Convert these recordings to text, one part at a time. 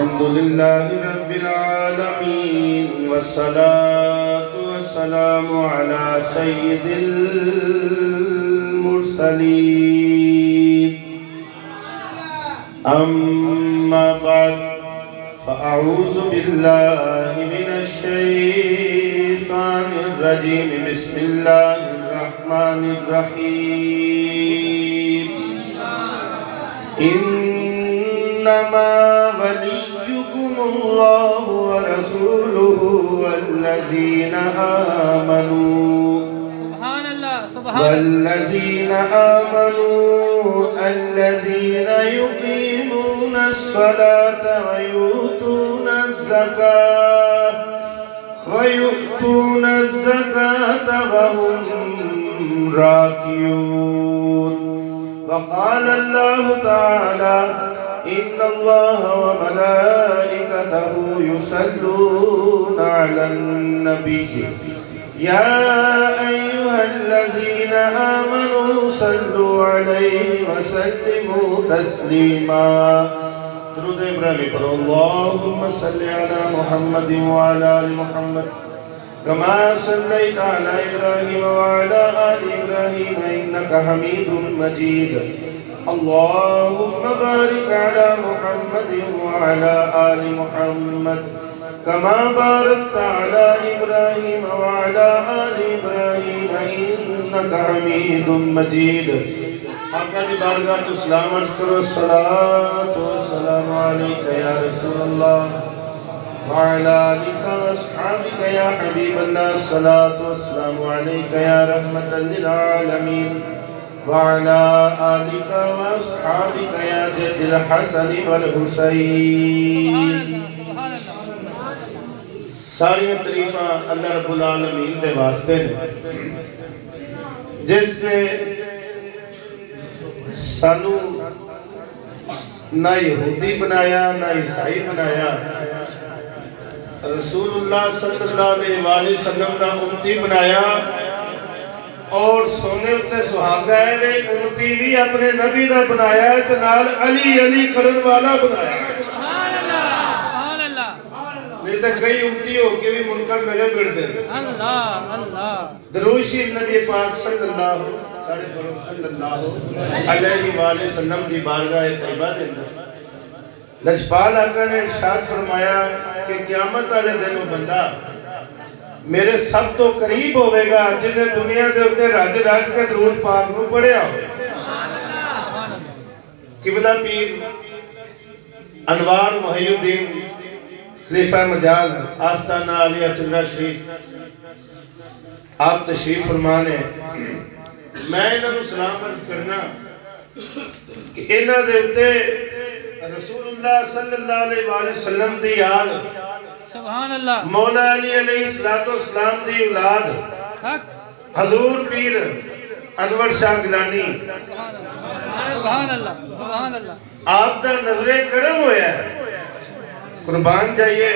الحمد لله رب العالمين والصلاة والسلام على سيد المرسلين أما بعد فأعوذ بالله من الشيطان الرجيم بسم الله الرحمن الرحيم إنما وليكم الله ورسوله والذين آمنوا الذين يقيمون الصلاة ويؤتون الزكاة وهم راكعون وقال الله تعالى إن الله وملائكته يصلون على النبي يا أيها الذين آمنوا صلوا عليه وسلموا تسليما درود ابراہیمی پڑھو اللہم صلی علی محمد وعلی آل محمد كما صليت على إبراهيم وعلى آل إبراهيم إنك حميد مجيد اللهم بارك على محمد وعلى آل محمد كما باركت على إبراهيم وعلى آل إبراهيم إنك حميد مجيد آقا دی بارگاہ تو سلام عرض کرو الصلاة والسلام علیکہ یا رسول اللہ وعلى آلك وأصحابك يا حبيب الله الصلاة والسلام عليك يا رحمة للعالمين وعلى آلك وأصحابك يا جد الحسن والحسين ساری تعریفاں اللہ رب العالمین دے واسطے نے جس نے سانو نہ یہودی بنایا نہ عیسائی بنایا رسول اللہ صلی اللہ علیہ وآلہ وسلم دا امتی بنایا اور سونے اتے سہاگا ہے وہ امتی بھی اپنے نبی دا بنایا ہے تنال علی علی کرن والا بنایا ہے نہیں تو کئی امتی ہو کے بھی منکر لگے بڑھ دیں دروشی نبی پاک صلی اللہ علیہ وآلہ وسلم دی بارگاہ طیبہ دینا لجپال آقا نے ارشاد فرمایا کہ قیامت والے دن وہ بندہ میرے سب تو قریب ہوئے گا جنہیں دنیا دے اتے راج راج کا درود پاک نو پڑھیا ہو قبلہ پیر انوار محی الدین خلیفہ مجاز آستانہ علیہ سدرہ شریف آپ تشریف فرمانے میں انہوں سلام عرض کرنا کہ انہوں دے اتے رسول اللہ صلی اللہ علیہ وآلہ وسلم دی آل سبحان اللہ مولا علی علیہ السلام دی اولاد حضور پیر انور شاہ گلانی سبحان اللہ سبحان اللہ آپ دا نظر کرم ہویا ہے قربان جائیے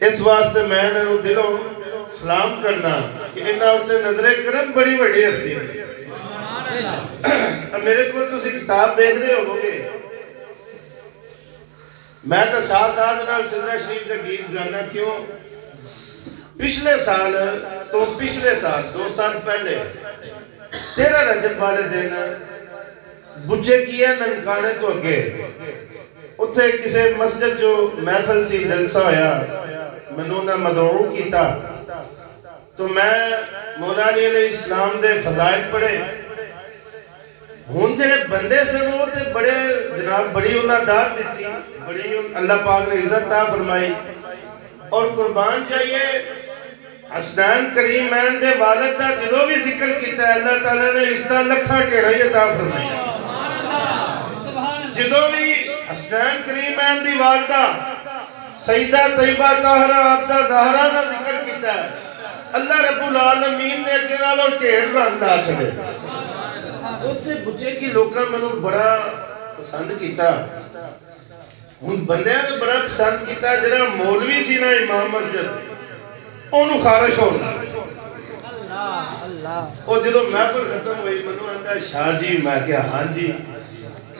اس واسطے میں نے دلوں سلام کرنا کہ انہاں ہوتے نظر کرم بڑی بڑی ہستی ہے میرے کو تو سی کتاب دیکھ رہے ہو گے میں تو ساتھ نال سدرہ شریف کا گیت گانا کیوں پچھلے سال 2 سال پہلے 13 رجب والے دن بچے کیا ننکانے تو اگے اتھے کسے مسجد جو محفل سی جلسہ ہویا منوں نے مدعو کیتا تو میں مولا علی علیہ السلام دے فضائل پڑھے ہون جنہیں بندے سے وہ تے بڑے جناب بڑی انہاں دار دیتی بڑی اللہ پاک نے عزت تا فرمائی اور قربان جائیے حسنین کریمین دے والد دا جدو بھی ذکر کیتا ہے اللہ تعالیٰ نے اس دا لکھا ٹیرائی عطا فرمائی جدو بھی حسنین کریمین دی والدہ سیدہ طیبہ طاہرہ عبدہ زہرہ دا ذکر کیتا ہے اللہ رب العالمین نے اگرال اور ٹیر رہن دا چھڑے اتھے بچے کی لوکاں منوں بڑا پسند کیتا ہن بندے نے بڑا پسند کیتا جنہا مولوی سی نا امام مسجد انہوں خارش ہونا اور جدو محفل ختم ہوئی منو آندا شاہ جی میں کیا ہاں جی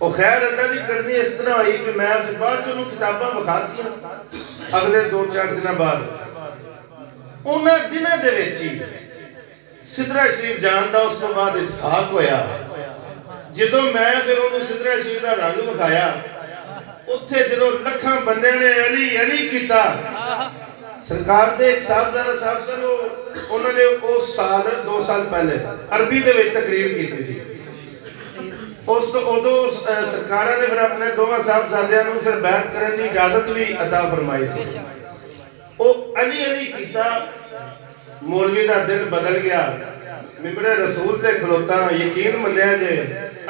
ਉਹ ਖੈਰ ਅੱਲਾ ਦੀ ਕਰਨੀ ਇਸ ਤਰ੍ਹਾਂ ਹੋਈ ਕਿ ਮੈਂ ਫਿਰ ਬਾਅਦ ਚ ਉਹਨੂੰ ਕਿਤਾਬਾਂ ਵਿਖਾਤੀਆਂ ਅਗਲੇ 2-4 ਦਿਨਾਂ ਬਾਅਦ ਉਹਨਾਂ ਦਿਨਾਂ ਦੇ ਵਿੱਚ ਹੀ ਸਿਦਰਾ ਸ਼ਰੀਫ ਜਾਣ ਦਾ ਉਸ ਤੋਂ ਬਾਅਦ ਇਤਫਾਕ ਹੋਇਆ ਜਦੋਂ ਮੈਂ ਫਿਰ ਉਹਨੂੰ ਸਿਦਰਾ ਸ਼ਰੀਫ ਦਾ ਰੰਗ ਵਿਖਾਇਆ ਉੱਥੇ ਜਦੋਂ ਲੱਖਾਂ ਬੰਦਿਆਂ ਨੇ ਅਲੀ ਅਲੀ ਕੀਤਾ ਸਰਕਾਰ ਦੇ ਇੱਕ ਸਾਹਿਬਜ਼ਾਦਾ ਸਾਹਿਬ ਸਨ ਉਹਨਾਂ ਨੇ ਉਸ ਸਾਲ 2 ਸਾਲ ਪਹਿਲੇ ਅਰਬੀ ਦੇ ਵਿੱਚ ਤਕਰੀਰ ਕੀਤੀ ਸੀ ਉਸ ਤੋਂ ਉਦੋਂ ਸਰਕਾਰਾਂ ਨੇ ਫਿਰ ਆਪਣੇ ਦੋਵਾਂ ਸਾਹਿਬਜ਼ਾਦਿਆਂ ਨੂੰ ਫਿਰ ਬੈਅਤ ਕਰਨ ਦੀ ਇਜਾਜ਼ਤ ਵੀ ਅਤਾ ਫਰਮਾਈ ਸੀ ਉਹ ਅਲੀ ਅਲੀ ਕੀਤਾ ਮੌਲਵੀ ਦਾ ਦਿਲ ਬਦਲ ਗਿਆ ਮਿੰਬਰ ਰਸੂਲ ਤੇ ਖਲੋਤਾ ਯਕੀਨ ਮੰਨਿਆ ਜੇ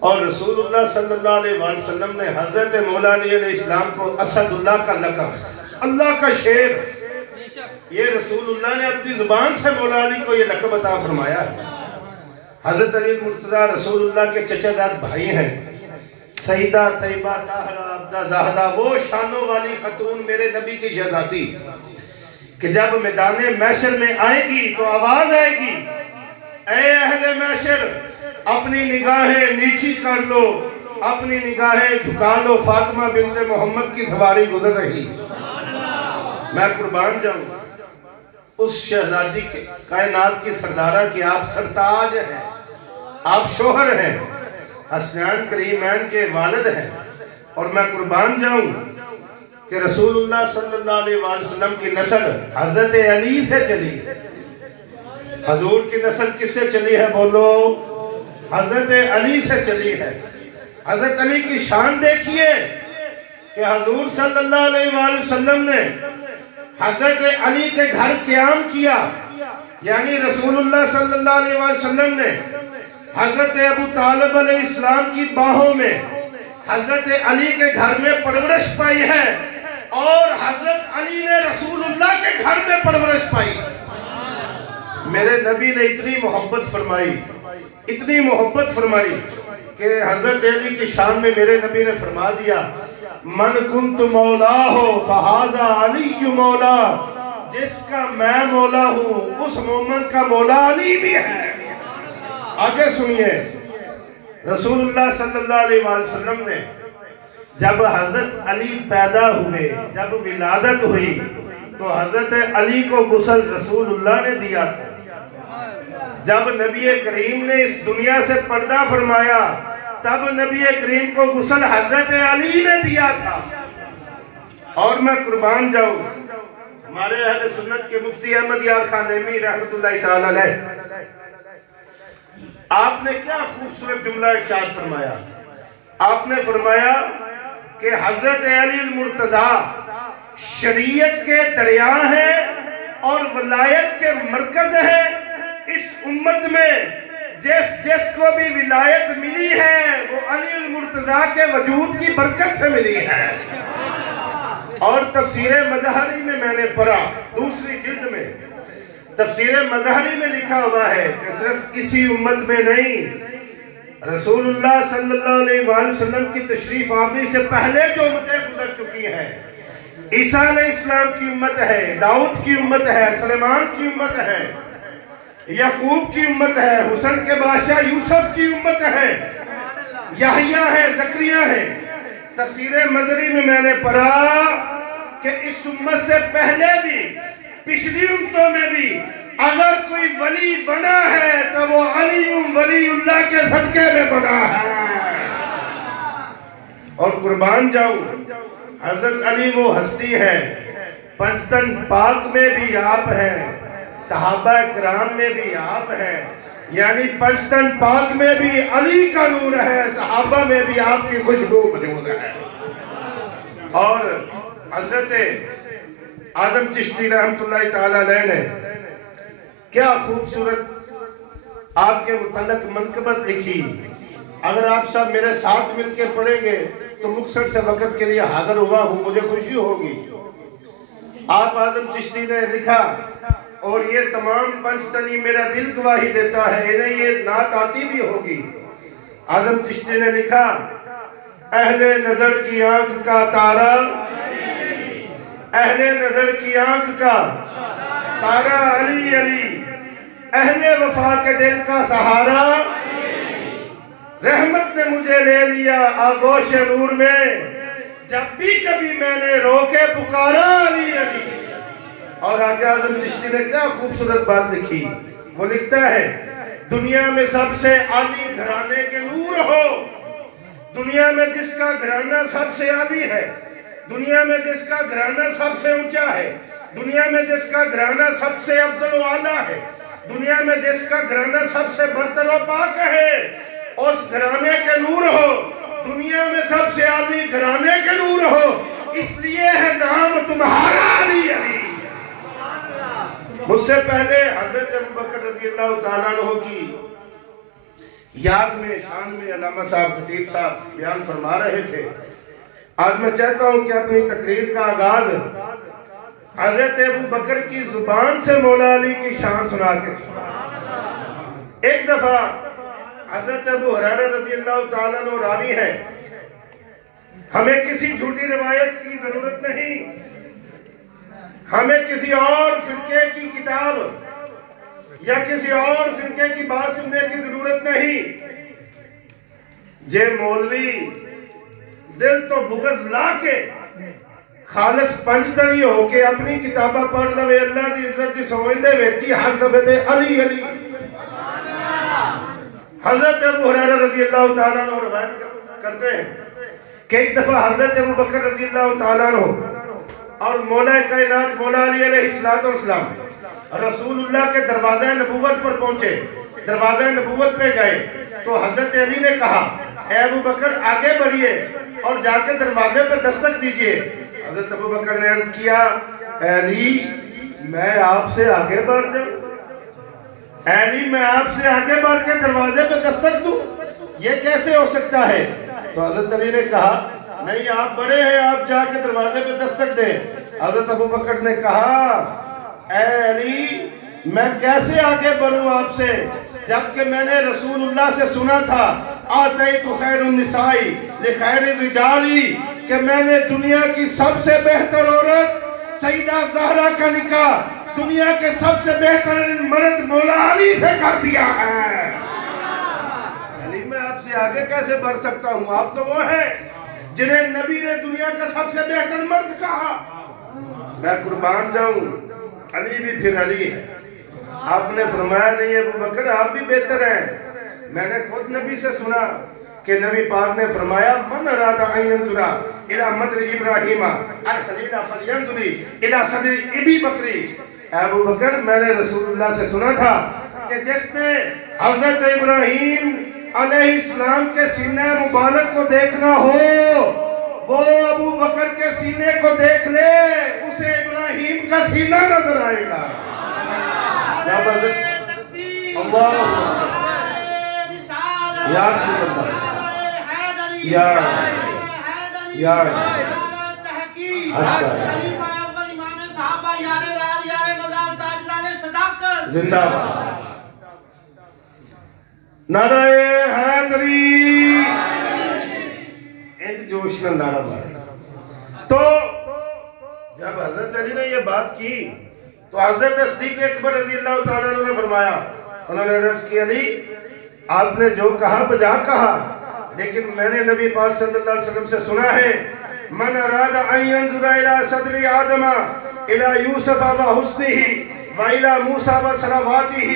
اور رسول اللہ صلی اللہ علیہ وآلہ وسلم نے حضرت مولا علی علیہ السلام کو اسد اللہ کا لقب، اللہ کا شیر، یہ رسول اللہ نے اپنی زبان سے مولا علی کو یہ لقب عطا فرمایا ہے۔ حضرت علی المرتضیٰ رسول اللہ کے چچا زاد بھائی ہیں، سیدہ طیبہ طاہرہ عبدہ زاہدہ، وہ شانوں والی خاتون میرے نبی کی شہزادی کہ جب میدان محشر میں آئے گی تو آواز آئے گی، اے اہل محشر اپنی نگاہیں نیچی کر لو، اپنی نگاہیں جھکا لو، فاطمہ بنت محمد کی سواری گزر رہی۔ میں قربان جاؤں اس شہزادی کے، کائنات کی سردارہ کی آپ سرتاج ہیں، آپ شوہر ہیں، حسنین کریمین کے والد ہیں، اور میں قربان جاؤں کہ رسول اللہ صلی اللہ علیہ وآلہ وسلم کی نسل حضرت علی سے چلی ہے۔ حضور کی نسل کس سے چلی ہے بولو؟ حضرت علی سے چلی ہے۔ حضرت علی کی شان دیکھیے کہ حضور صلی اللہ علیہ وآلہ وسلم نے حضرت علی کے گھر قیام کیا، یعنی رسول اللہ صلی اللہ علیہ وآلہ وسلم نے حضرت ابو طالب علیہ السلام کی باہوں میں حضرت علی کے گھر میں پرورش پائی ہے، اور حضرت علی نے رسول اللہ کے گھر میں پرورش پائی۔ میرے نبی نے اتنی محبت فرمائی، اتنی محبت فرمائی کہ حضرت علی کی شان میں میرے نبی نے فرما دیا، من کنت مولا ہو فہذا علی مولا، جس کا میں مولا ہوں اس مومن کا مولا علی بھی ہے۔ آگے سنیے، رسول اللہ صلی اللہ علیہ وآلہ وسلم نے جب حضرت علی پیدا ہوئے، جب ولادت ہوئی تو حضرت علی کو غسل رسول اللہ نے دیا تھا۔ جب نبی کریم نے اس دنیا سے پردہ فرمایا تب نبی کریم کو غسل حضرت علی نے دیا تھا۔ اور میں قربان جاؤں ہمارے اہل سنت کے مفتی احمد یار خان نعیمی رحمت اللہ تعالی علیہ، آپ نے کیا خوبصورت جملہ ارشاد فرمایا۔ آپ نے فرمایا کہ حضرت علی المرتضیٰ شریعت کے دریا ہیں اور ولایت کے مرکز ہیں۔ اس امت میں جس کو بھی ولایت ملی ہے وہ علی المرتضیٰ کے وجود کی برکت سے ملی ہے۔ اور تفسیر مظہری میں نے پڑھا، دوسری جلد میں تفسیر مظہری میں لکھا ہوا ہے کہ صرف اسی امت میں نہیں، رسول اللہ صلی اللہ علیہ وآلہ وسلم کی تشریف آوری سے پہلے جو امتیں گزر چکی ہیں، عیسیٰ علیہ السلام کی امت ہے، داؤد کی امت ہے، سلیمان کی امت ہے، یعقوب کی امت ہے، حسن کے بادشاہ یوسف کی امت ہے، یحییٰ ہے، زکریا ہے۔ تفسیر مظہری میں نے پڑھا کہ اس امت سے پہلے بھی پچھلی امتوں میں بھی اگر کوئی ولی بنا ہے تو وہ علی ولی اللہ کے صدقے میں بنا ہے۔ اور قربان جاؤں حضرت علی وہ ہستی ہے، پنجتن پاک میں بھی آپ ہیں، صحابہ کرام میں بھی آپ ہیں، یعنی پنجتن پاک میں بھی علی کا نور ہے، صحابہ میں بھی آپ کی خوشبو موجود ہے۔ اور حضرت آدم چشتی رحمت اللہ تعالی علیہ نے کیا خوبصورت آپ کے متعلق منقبت لکھی، اگر آپ سب میرے ساتھ مل کے پڑھیں گے تو مختصر سے وقت کے لیے حاضر ہوا ہوں، مجھے خوشی ہوگی۔ آپ آدم چشتی نے لکھا، اور یہ تمام پنجتنی میرا دل گواہی دیتا ہے، انہیں یہ نعت آتی بھی ہوگی۔ آدم چشتی نے لکھا، اہل نظر کی آنکھ کا تارا، اہل نظر کی آنکھ کا تارا علی علی، اہل وفا کے دل کا سہارا، رحمت نے مجھے لے لیا آغوش نور میں، جب بھی کبھی میں نے رو کے پکارا علی علی۔ اور آگے آدم چشتی نے کیا خوبصورت بات لکھی، وہ لکھتا ہے، دنیا میں سب سے عالی گھرانے کے نور ہو، دنیا میں جس کا گھرانہ سب سے عالی ہے، دنیا میں جس کا گھرانہ سب سے اونچا ہے، دنیا میں جس کا گھرانہ سب سے افضل و اعلیٰ ہے، دنیا میں جس کا گھرانہ سب سے برتر و پاک ہے، اس گھرانے کے نور ہو، دنیا میں سب سے عالی گھرانے کے نور ہو، اس لیے ہے نام تمہارا علی علی۔ مجھ سے پہلے حضرت ابوبکر رضی اللہ تعالیٰ عنہ کی یاد میں شان میں علامہ صاحب خطیب صاحب بیان فرما رہے تھے. آج میں چاہتا ہوں کہ اپنی تقریر کا آغاز حضرت ابو بکر کی زبان سے مولا علی کی شان سنا کے. ایک دفعہ حضرت ابو ہریرہ رضی اللہ تعالیٰ عنہ راوی ہے. ہمیں کسی جھوٹی روایت کی ضرورت نہیں، ہمیں کسی اور فرقے کی کتاب یا کسی اور فرقے کی بات سننے کی ضرورت نہیں. جے مولوی دل تو بغض لا کے خالص پنجتنی ہو کے اپنی کتابہ پڑھ لوے اللہ دی عزت دی سوئندے ویچی ہر دفعے تے علی علی. حضرت ابو ہریرہ رضی اللہ تعالیٰ عنہ روایت کرتے ہیں کہ ایک دفعہ حضرت ابو بکر رضی اللہ تعالیٰ عنہ اور مولا کائنات مولا علی علیہ السلام رسول اللہ کے دروازہ نبوت پر پہنچے. دروازہ نبوت پہ گئے تو حضرت علی نے کہا اے ابو بکر آگے بڑھئے اور جا کے دروازے پہ دستک دیجئے. حضرت ابو بکر نے عرض کیا اے علی میں آپ سے آگے بڑھ جاؤں، اے علی میں آپ سے آگے بڑھ کے دروازے پہ دستک دوں، یہ کیسے ہو سکتا ہے؟ تو حضرت علی نے کہا نہیں آپ بڑے ہیں، آپ جا کے دروازے پہ دستک دیں. حضرت ابو بکر نے کہا اے علی میں کیسے آگے بڑھوں آپ سے جبکہ میں نے رسول اللہ سے سنا تھا آتیت خیر النساء لخیر الرجال کہ میں نے دنیا کی سب سے بہتر عورت سیدہ زہرا کا نکاح دنیا کے سب سے بہتر مرد مولا علی سے کر دیا ہے. علی میں آپ سے آگے کیسے بڑھ سکتا ہوں؟ آپ تو وہ ہیں جنہیں نبی نے دنیا کا سب سے بہتر مرد کہا. میں قربان جاؤں علی بھی پھر علی ہے. آپ نے فرمایا نہیں ابو بکر آپ بھی بہتر ہیں. میں نے خود نبی سے سنا کہ نبی پاک نے فرمایا من اراد ان ينظر الى مدر ابراہیم الخلیل فلینظر الى صدر ابی بکری. ابو بکر میں نے رسول اللہ سے سنا تھا کہ جس نے حضرت ابراہیم علیہ السلام کے سینہ مبارک کو دیکھنا ہو وہ ابو بکر کے سینے کو دیکھ لے اسے ابراہیم کا سینہ نظر آئے گا. جب حضرت اللہ یا رسول اللہ یا زندہ باد نعرہ حیدری انت جوش میں نعرہ باد. تو جب حضرت علی نے یہ بات کی تو حضرت صدیق اکبر رضی اللہ تعالیٰ عنہ نے فرمایا انہوں نے عرض کی علی آپ نے جو کہا بجا کہا لیکن میں نے نبی پاک صلی اللہ علیہ وسلم سے سنا ہے من اراد ان ينظر الى صدر آدم الى یوسف و حسنه وَإِلَى مُوسَى وَصَلَوَاتِهِ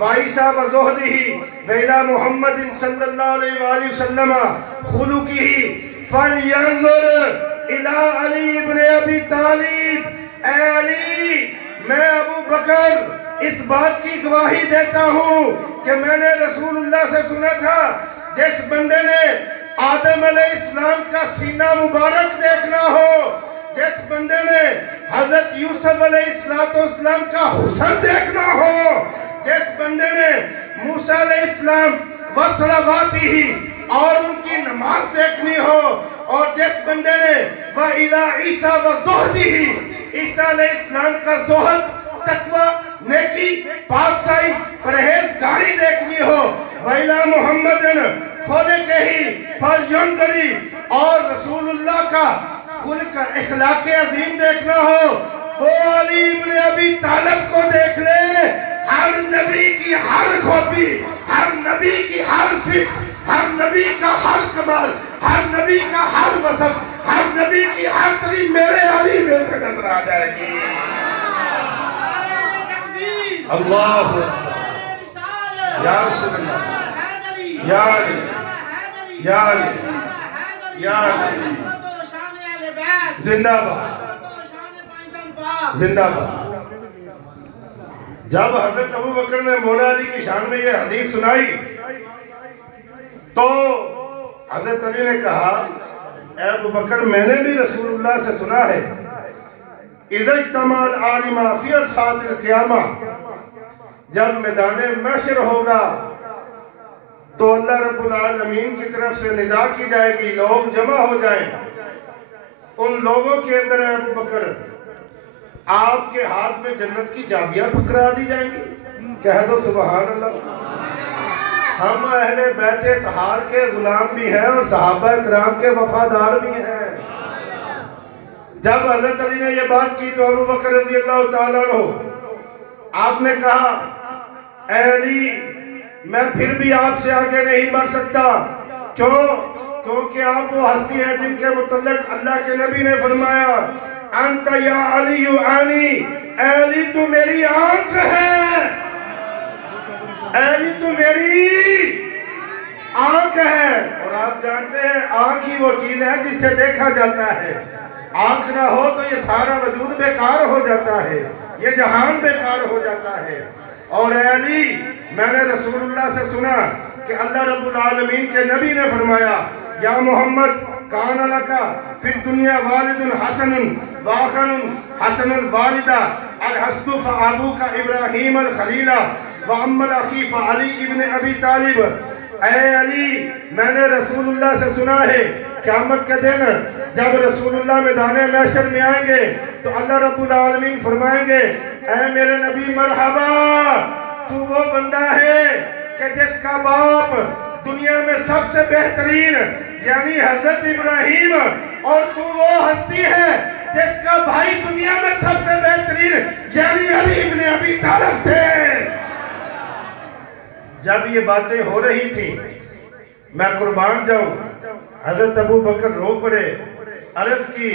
وَعِيسَى وَزُهْدِهِ وَإِلَى مُحَمَّدٍ صلی اللہ علیہ وآلہ وسلم خُلُقِهِ فَلْيَنظُرْ إِلَى عَلِي ابن ابی طالب. اے علی میں ابو بکر اس بات کی گواہی دیتا ہوں کہ میں نے رسول اللہ سے سنا تھا جس بندے نے آدم علیہ السلام کا سینہ مبارک دیکھنا ہو، جس بندے نے حضرت یوسف علیہ السلام کا حسن دیکھنا ہو، جس بندے نے موسیٰ علیہ السلام وَصَلَوَاتِهِ اور ان کی نماز دیکھنی ہو، اور جس بندے نے وَإِلَىٰ عِيسَى وَزُهْدِهِ عیسیٰ علیہ السلام کا زہد، تقوی، نیکی، پاکسائی، پرہیزگاری دیکھنی ہو، وَإِلَىٰ مُحَمَّدٍ خُلُقِهِ فَلْيَنظُرْ اور رسول اللہ کا خلق اخلاق عظیم دیکھنا ہو وہ علی ابن ابی طالب کو دیکھ لے. ہر نبی کی ہر خوبی، ہر نبی کی ہر صفت، ہر نبی کا ہر کمال، ہر نبی کا ہر وصف، ہر نبی کی ہر تعریف میرے علی میں سے نظر آ جائے گی. اللہ یا رسول اللہ یا علی یا علی یا علی زندہ باد زندہ باد. جب حضرت ابو بکر نے مولا علی کی شان میں یہ حدیث سنائی تو حضرت علی نے کہا اے ابو بکر میں نے بھی رسول اللہ سے سنا ہے اذا اجتمع العالم فی ارصاد القیامہ جب میدان محشر ہوگا تو اللہ رب العالمین کی طرف سے ندا کی جائے گی، لوگ جمع ہو جائیں، ان لوگوں کے اندر ہے ابو بکر آپ کے ہاتھ میں جنت کی چابیاں پکڑا دی جائیں گی۔ کہہ دو سبحان اللہ۔ ہم اہل بیت اطہار کے غلام بھی ہیں اور صحابہ کرام کے وفادار بھی ہیں۔ جب حضرت علی نے یہ بات کی تو ابو بکر رضی اللہ تعالیٰ عنہ آپ نے کہا اے علی میں پھر بھی آپ سے آگے نہیں بڑھ سکتا، کیونکہ آپ وہ ہستی ہیں جن کے متعلق اللہ کے نبی نے فرمایا انت یا علی عینی، اے علی تو میری آنکھ ہے، اے علی تو میری آنکھ ہے۔ اور آپ جانتے ہیں آنکھ ہی وہ چیز ہے جس سے دیکھا جاتا ہے، آنکھ نہ ہو تو یہ سارا وجود بیکار ہو جاتا ہے، یہ جہان بیکار ہو جاتا ہے۔ اور اے علی میں نے رسول اللہ سے سنا کہ اللہ رب العالمین کے نبی نے فرمایا یا محمد کان لکا فی الدنیا والد حسن واخن حسن الوالدہ الحسن فابوک ابراہیم الخلیل وام الاخی فعلی ابن ابی طالب۔ اے علی میں نے رسول اللہ سے سنا ہے قیامت کے دن جب رسول اللہ میدان محشر میں آئیں گے تو اللہ رب العالمین فرمائیں گے اے میرے نبی مرحبا، تو وہ بندہ ہے کہ جس کا باپ دنیا میں سب سے بہترین یعنی حضرت ابراہیم، اور تو وہ ہستی ہے جس کا بھائی دنیا میں سب سے بہترین یعنی علی ابن ابی طالب تھے۔ جب یہ باتیں ہو رہی تھی میں قربان جاؤں، حضرت ابو بکر رو پڑے، عرض کی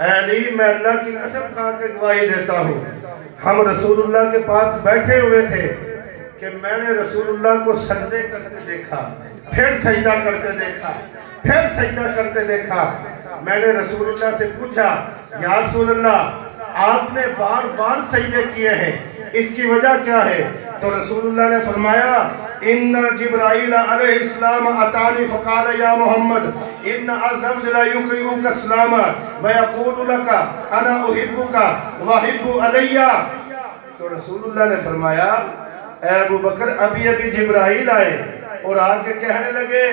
اے علی میں اللہ کی قسم کھا کے گواہی دیتا ہوں ہم رسول اللہ کے پاس بیٹھے ہوئے تھے کہ میں نے رسول اللہ کو سجدے کرتے دیکھا، پھر سجدہ کرتے دیکھا، پھر سجدہ کرتے دیکھا۔ میں نے رسول اللہ سے پوچھا یا رسول اللہ آپ نے بار بار سجدے کیے ہیں، اس کی وجہ کیا ہے؟ تو رسول اللہ نے فرمایا ان جبرائیل علیہ السلام اتانی فقال یا محمد ان عز وجل یقرئک السلام ویقول لک انا احبک وحب علی۔ تو رسول اللہ نے فرمایا اے ابو بکر ابھی ابھی جبرائیل آئے اور آ کے کہنے لگے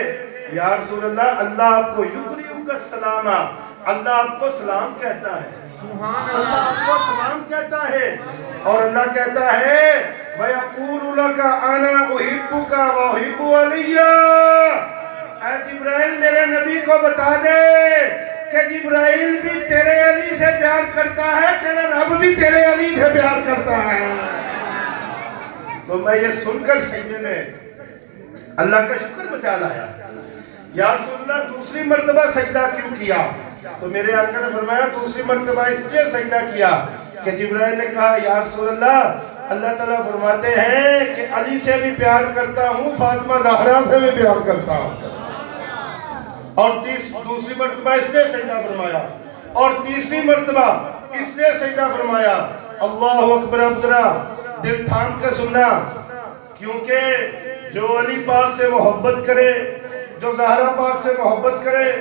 یا رسول اللہ اللہ آپ کو یقرئک السلام، اللہ آپ کو سلام کہتا ہے، اللہ آپ کو سلام کہتا ہے، اور اللہ کہتا ہے وَيَقُولُ لَكَ أَنَا أُحِبُّكَ وَأُحِبُّ عَلِيَّ۔ اے جبرائیل میرے نبی کو بتا دے کہ جبرائیل بھی تیرے علی سے پیار کرتا ہے، تیرے رب بھی تیرے علی سے پیار کرتا ہے۔ تو میں یہ سن کر سجدے میں اللہ کا شکر بچا لایا۔ یا رسول اللہ دوسری مرتبہ سجدہ کیوں کیا؟ تو میرے آقا نے فرمایا دوسری مرتبہ اس لیے سجدہ کیا کہ جبرائیل نے کہا یا رسول اللہ اللہ تعالیٰ فرماتے ہیں کہ علی سے بھی پیار کرتا ہوں، فاطمہ زہرا سے بھی پیار کرتا ہوں۔ اور دوسری مرتبہ اس نے سجدہ فرمایا، اور تیسری مرتبہ اس نے سجدہ فرمایا۔ اللہ اکبر، اب ذرا دل تھام کے سننا، کیونکہ جو علی پاک سے محبت کرے، جو زہرا پاک سے محبت کرے،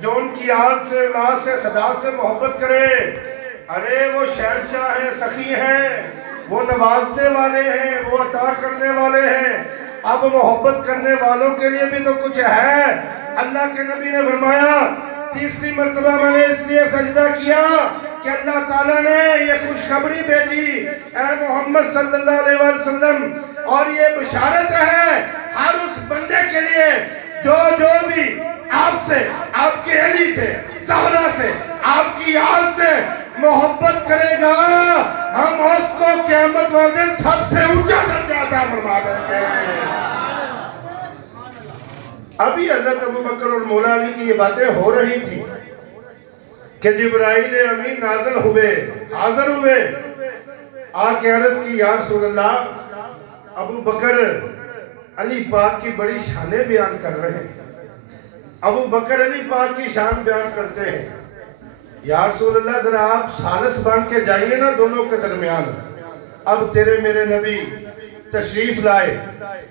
جو ان کی آل سے اولاد سے صداقت سے محبت کرے، ارے وہ شہنشاہ ہیں، سخی ہیں، وہ نوازنے والے ہیں، وہ عطا کرنے والے ہیں۔ اب محبت کرنے والوں کے لیے بھی تو کچھ ہے۔ اللہ کے نبی نے فرمایا تیسری مرتبہ میں نے اس لیے سجدہ کیا کہ اللہ تعالیٰ نے یہ خوشخبری بھیجی اے محمد صلی اللہ علیہ وسلم، اور یہ بشارت ہے ہر اس بندے کے لیے جو بھی آپ سے، آپ کے علی سے، زہرا سے، آپ کی آل سے محبت کرے گا، ہم اس کو قیامت والے دن سب سے اونچا درجہ عطا فرما دیں گے۔ ابھی حضرت ابو بکر اور مولا علی کی یہ باتیں ہو رہی تھی کہ جبرائیل امین نازل ہوئے، حاضر ہوئے، آ کے عرض کی یا رسول اللہ ابو بکر علی پاک کی بڑی شانیں بیان کر رہے ہیں، ابو بکر علی پاک کی شان بیان کرتے ہیں، یا رسول اللہ ذرا آپ ثالث بن کے جائیے نا دونوں کے درمیان۔ اب تیرے میرے نبی تشریف لائے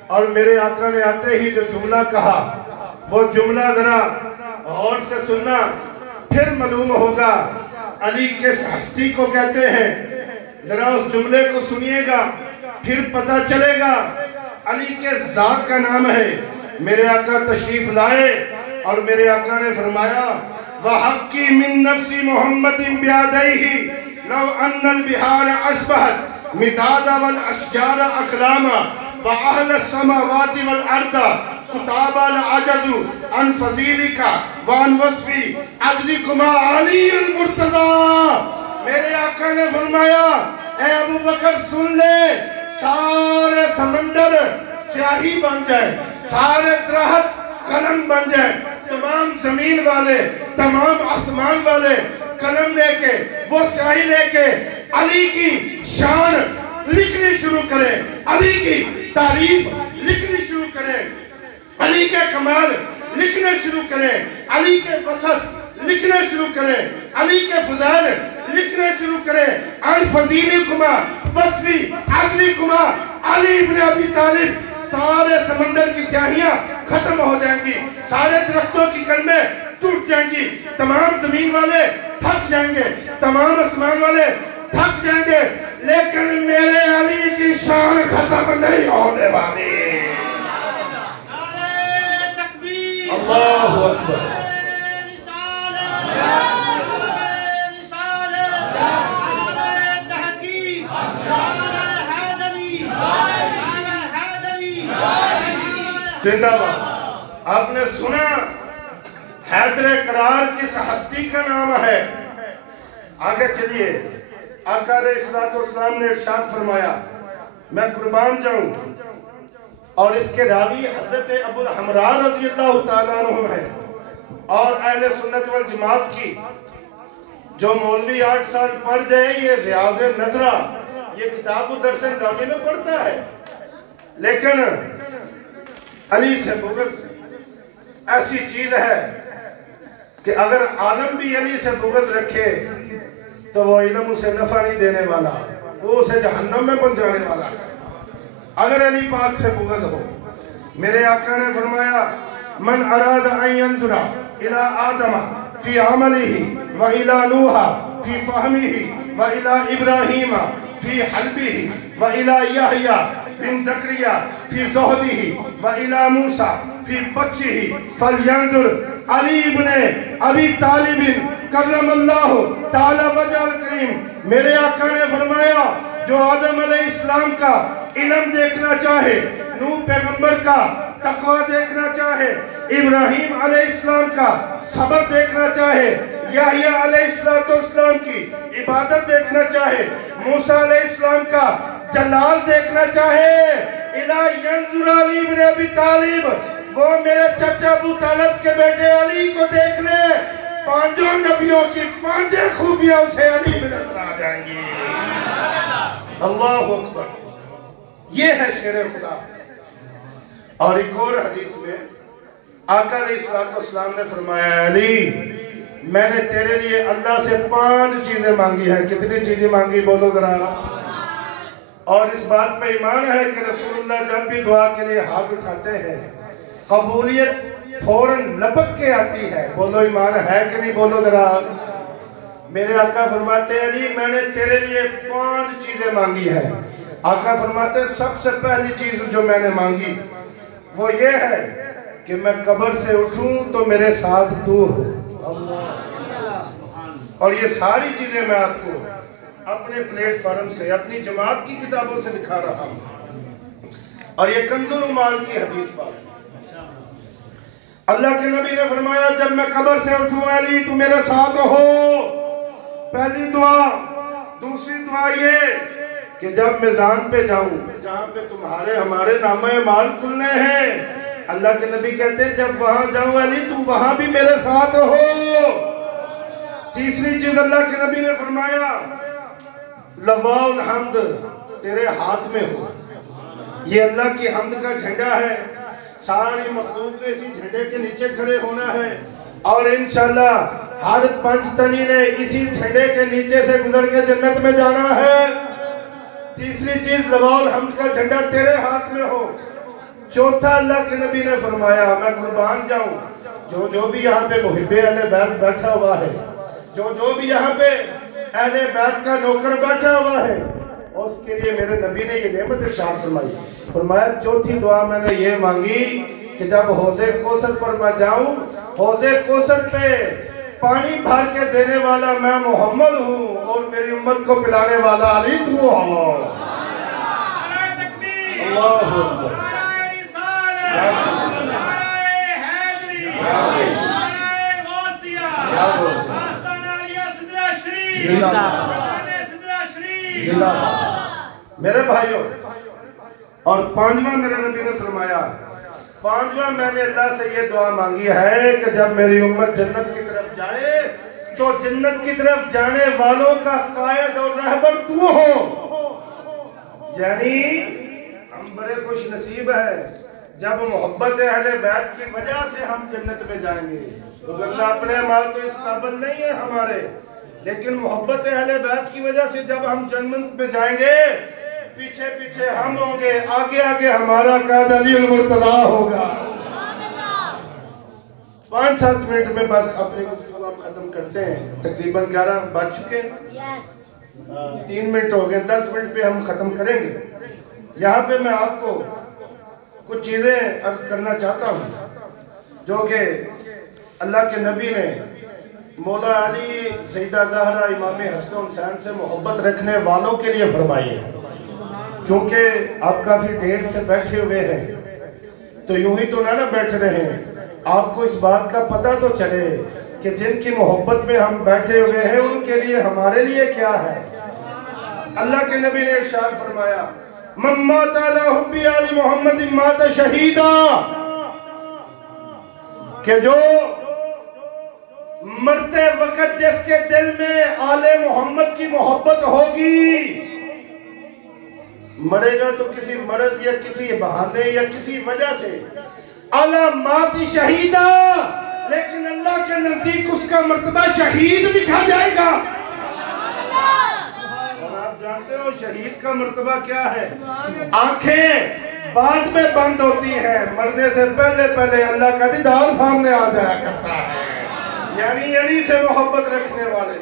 اور میرے آقا نے آتے ہی جو جملہ کہا وہ جملہ ذرا غور سے سننا، پھر معلوم ہوگا علی کس ہستی کو کہتے ہیں۔ ذرا اس جملے کو سنیے گا، پھر پتہ چلے گا علی کے ذات کا نام ہے۔ میرے آقا تشریف لائے اور میرے آقا نے فرمایا وَحَقِّي مِن نَفْسِ مُحَمَّدٍ بِيَدَيْهِ لَوْ أَنَّ الْبِحَارَ أَشْبَهَتْ مِدَادَ وَالْأَشْجَارَ أَقْلَامًا وَأَهْلَ السَّمَاوَاتِ وَالْأَرْضَ كُتَابَ الْعَجَزُ عَنْ فَضِيلِكَ وَعَنْ وَصْفِ عَجْلِكُمَا عَلِيُّ الْمُرْتَضَى۔ میرے آقا نے فرمایا اے ابو بکر سن لے، سارے سمندر سیاہی بن جائے، سارے درخت قلم بن جائے، تمام زمین والے، تمام آسمان والے قلم لے کے، وہ سیاہی لے کے علی کی شان لکھنی شروع کریں، علی کی تعریف لکھنی شروع کریں، علی کے کمال لکھنے شروع کریں، علی کے وصف لکھنے شروع کریں، علی کے فضائل لکھنے شروع کریں۔ عن فضیلکما وصفی عدلکما علی ابن ابی طالب۔ سارے سمندر کی سیاہیاں ختم ہو جائیں گی، سارے درختوں کی کلمیں ٹوٹ جائیں گی، تمام زمین والے تھک جائیں گے، تمام آسمان والے تھک جائیں گے، لیکن میرے علی کی شان ختم نہیں ہونے والی۔ اللہ اکبر۔ زندہ باد۔ آپ نے سنا حیدر قرار کس ہستی کا نام ہے؟ آگے چلیے، آقا علیہ السلام نے ارشاد فرمایا میں قربان جاؤں، اور اس کے راوی حضرت ابو الحمراء رضی اللہ تعالیٰ عنہ ہے، اور اہل سنت والجماعت کی جو مولوی 8 سال پڑھ جائے یہ ریاض نظرہ یہ کتاب و درس نظامی میں پڑھتا ہے، لیکن علی سے بغض ایسی چیز ہے کہ اگر عالم بھی علی سے بغض رکھے تو وہ علم اسے نفع نہیں دینے والا، وہ اسے جہنم میں پہنچانے والا ہے اگر علی پاک سے بغض ہو۔ میرے آقا نے فرمایا من اراد ان ينظر الى آدم فی عملہ وَإِلَى نوح فی فہمہ وَإِلى ابراہیم فی حلبہ وَإِلى یحییٰ بن زکریا فی زہدہ وَإِلَى موسیٰ فی بطشہ فَلْيَنظر علی ابن ابی طالب کرم اللہ تعالی وجہ الکریم۔ میرے آقا نے فرمایا جو آدم علیہ السلام کا علم دیکھنا چاہے، نوح پیغمبر کا تقوی دیکھنا چاہے، ابراہیم علیہ السلام کا صبر دیکھنا چاہے، یحییٰ علیہ السلام کی عبادت دیکھنا چاہے، موسیٰ علیہ السلام کا جلال دیکھنا چاہے، الہ ینظر علی ابن ابی طالب، وہ میرے چچا ابو طالب کے بیٹے علی کو دیکھ لے، پانچوں نبیوں کی 5 خوبیاں اسے علی میں نظر آ جائیں گی۔ اللہ اکبر، یہ ہے شیر خدا۔ اور ایک اور حدیث میں آقا علیہ السلام نے فرمایا علی میں نے تیرے لیے اللہ سے 5 چیزیں مانگی ہیں۔ کتنی چیزیں مانگی بولو ذرا؟ اور اس بات پہ ایمان ہے کہ رسول اللہ جب بھی دعا کے لیے ہاتھ اٹھاتے ہیں قبولیت فوراً لپک کے آتی ہے۔ بولو ایمان ہے کہ نہیں بولو ذرا؟ میرے آقا فرماتے ہیں علی میں نے تیرے لیے 5 چیزیں مانگی ہیں۔ آقا فرماتے ہیں سب سے پہلی چیز جو میں نے مانگی وہ یہ ہے کہ میں قبر سے اٹھوں تو میرے ساتھ تو ہو۔ اور یہ ساری چیزیں میں آپ کو اپنے پلیٹ فارم سے اپنی جماعت کی کتابوں سے دکھا رہا ہوں، اور یہ کنز العمال کی حدیث بات ہے۔ اللہ کے نبی نے فرمایا جب میں قبر سے اٹھوں علی تو میرے ساتھ ہو، پہلی دعا۔ دوسری دعا یہ کہ جب میزان پہ جاؤں جہاں پہ تمہارے ہمارے نامہ اعمال کھلنے ہیں، اللہ کے نبی کہتے ہیں جب وہاں جاؤں علی تو وہاں بھی میرے ساتھ ہو۔ تیسری چیز اللہ کے نبی نے فرمایا لواء الحمد تیرے ہاتھ میں ہو، یہ اللہ کی حمد کا جھنڈا ہے، ساری مخلوق نے اسی جھنڈے کے نیچے کھڑے ہونا ہے، اور انشاءاللہ ہر پنج تنی نے اسی جھنڈے کے نیچے سے گزر کے جنت میں جانا ہے۔ تیسری چیز لواء الحمد کا جھنڈا تیرے ہاتھ میں ہو۔ چوتھا اللہ کے نبی نے فرمایا میں قربان جاؤں جو بھی یہاں پہ محب اہل بیت بیٹھا ہوا ہے، جو بھی یہاں پہ اہل بیت کا نوکر بیٹھا ہوا ہے، اور اس کے لیے میرے نبی نے یہ نعمت ارشاد فرمائی. فرمایا چوتھی دعا میں نے یہ مانگی کہ جب حوض کوثر پر میں جاؤں، حوض کوثر پہ پانی بھر کے دینے والا میں محمد ہوں اور میری امت کو پلانے والا علی تو ہوں. اللہ اکبر. میرے بھائیوں، اور پانچواں میرے نبی نے فرمایا، پانچواں میں نے اللہ سے یہ دعا مانگی ہے کہ جب میری امت جنت کی طرف جائے تو جنت کی طرف جانے والوں کا قائد اور رہبر تو ہو. یعنی ہم بڑے خوش نصیب ہیں جب محبت اہل بیت کی وجہ سے ہم جنت میں جائیں گے. اللہ اپنے مال تو اس قابل نہیں ہے ہمارے، لیکن محبت اہل بیت کی وجہ سے جب ہم جنت میں جائیں گے، پیچھے پیچھے ہم ہوں گے، آگے آگے ہمارا قائد علی المرتضیٰ ہوگا. 5-7 منٹ میں بس اپنی گفتگو ہم ختم کرتے ہیں. تقریباً 11 بج چکے ہیں، 3 منٹ ہو گئے، 10 منٹ پہ ہم ختم کریں گے. یہاں پہ میں آپ کو کچھ چیزیں عرض کرنا چاہتا ہوں جو کہ اللہ کے نبی نے مولا علی، سیدہ زہرا، امام حسن حسین سے محبت رکھنے والوں کے لیے فرمائی ہے. کیونکہ آپ کافی دیر سے بیٹھے ہوئے ہیں تو یوں ہی تو نہ بیٹھ رہے ہیں. آپ کو اس بات کا پتہ تو چلے کہ جن کی محبت میں ہم بیٹھے ہوئے ہیں ان کے لیے ہمارے لیے کیا ہے. اللہ کے نبی نے ارشاد فرمایا، من مات علی حب آل محمد مات شہیدا، کہ جو مرتے وقت جس کے دل میں آل محمد کی محبت ہوگی، مرے گا تو کسی مرض یا کسی بہانے یا کسی وجہ سے، علامات شہیدہ، لیکن اللہ کے نزدیک اس کا مرتبہ شہید لکھا جائے گا. اور آپ جانتے ہو شہید کا مرتبہ کیا ہے؟ آنکھیں بعد میں بند ہوتی ہیں، مرنے سے پہلے پہلے اللہ کا دیدار سامنے آ جایا کرتا ہے. یعنی علی سے محبت رکھنے والے،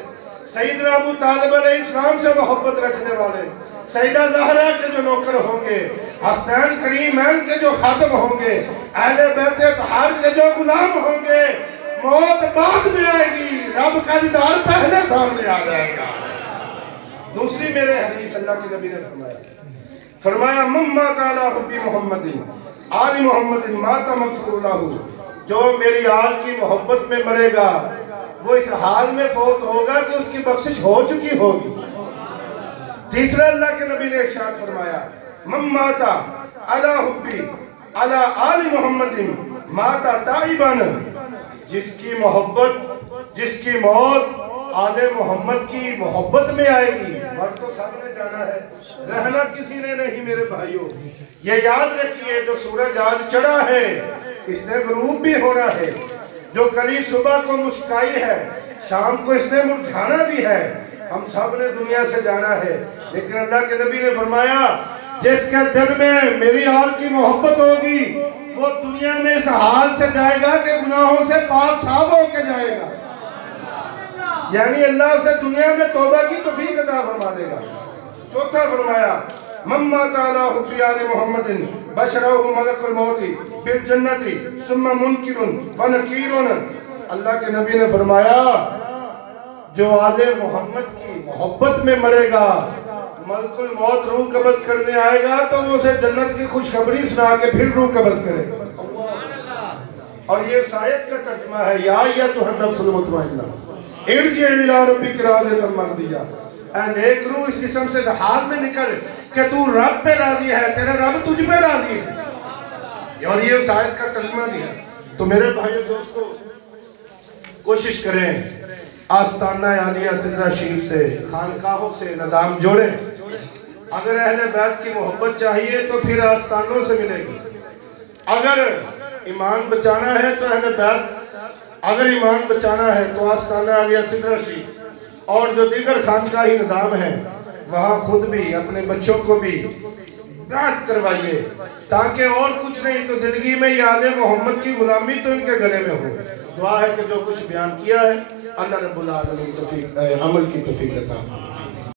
سیدنا ابو طالب علیہ السلام سے محبت رکھنے والے، سیدہ زہرا کے جو نوکر ہوں گے، حسنین کریمین کے جو خادم ہوں گے، اہل بیت اطہار کے جو غلام ہوں گے، موت بعد میں آئے گی، رب کا دیدار پہلے سامنے آ جائے گا. دوسری میرے حدیث اللہ کے نبی نے فرمایا من مات علی حب محمد آل محمد مات مغفور لہ، جو میری آل کی محبت میں مرے گا وہ اس حال میں فوت ہوگا کہ اس کی بخشش ہو چکی ہوگی. تیسرا اللہ کے نبی نے ارشاد فرمایا، من مات علی حب علی آل محمد مات تائبا، جس کی محبت، جس کی موت آل محمد کی محبت میں آئے گی. مر تو سب نے جانا ہے، رہنا کسی نے نہیں. میرے بھائیوں یہ یاد رکھیے، جو سورج آج چڑھا ہے اس نے غروب بھی ہونا ہے، جو کلی صبح کو مسکائی ہے شام کو اس نے مرجھانا بھی ہے. ہم سب نے دنیا سے جانا ہے، لیکن اللہ کے نبی نے فرمایا جس کے دل میں میری آل کی محبت ہوگی وہ دنیا میں اس حال سے جائے گا کہ گناہوں سے پاک صاف ہو کے جائے گا. یعنی اللہ سے دنیا میں توبہ کی توفیق عطا فرما دے گا. چوتھا فرمایا، من مات علی حب آل محمد بشرہ ملک الموت بالجنت ثم منکر ونکیر. اللہ کے نبی نے فرمایا جو آل محمد کی محبت میں مرے گا، ملک الموت روح قبض کرنے آئے گا تو وہ اسے جنت کی خوشخبری سنا کے پھر روح قبض کرے گا. اور یہ اس آیت کا ترجمہ ہے، یا ایتھا النفس المطمئنہ ارجعی الی ربک راضیۃ مرضیہ. اے نیک روح اس جسم سے حال میں نکل کہ تو رب پہ راضی ہے، تیرا رب تجھ پہ راضی ہے. اور یہ اس آیت کا ترجمہ بھی ہے. تو میرے بھائیو دوستو کوشش کریں آستانہ عالیہ سدرہ شریف سے، خانقاہوں سے نظام جوڑیں. اگر اہل بیت کی محبت چاہیے تو پھر آستانوں سے ملے گی. اگر ایمان بچانا ہے تو اہل بیت، اگر ایمان بچانا ہے تو آستانہ عالیہ سدرہ شریف اور جو دیگر خانقاہی نظام ہیں وہاں خود بھی اپنے بچوں کو بھی بیعت کروائیے، تاکہ اور کچھ نہیں تو زندگی میں یہ آل محمد کی غلامی تو ان کے گلے میں ہو. دعا ہے کہ جو کچھ بیان کیا ہے اللہ رب العالمین عمل کی توفیق عطا فرمائے.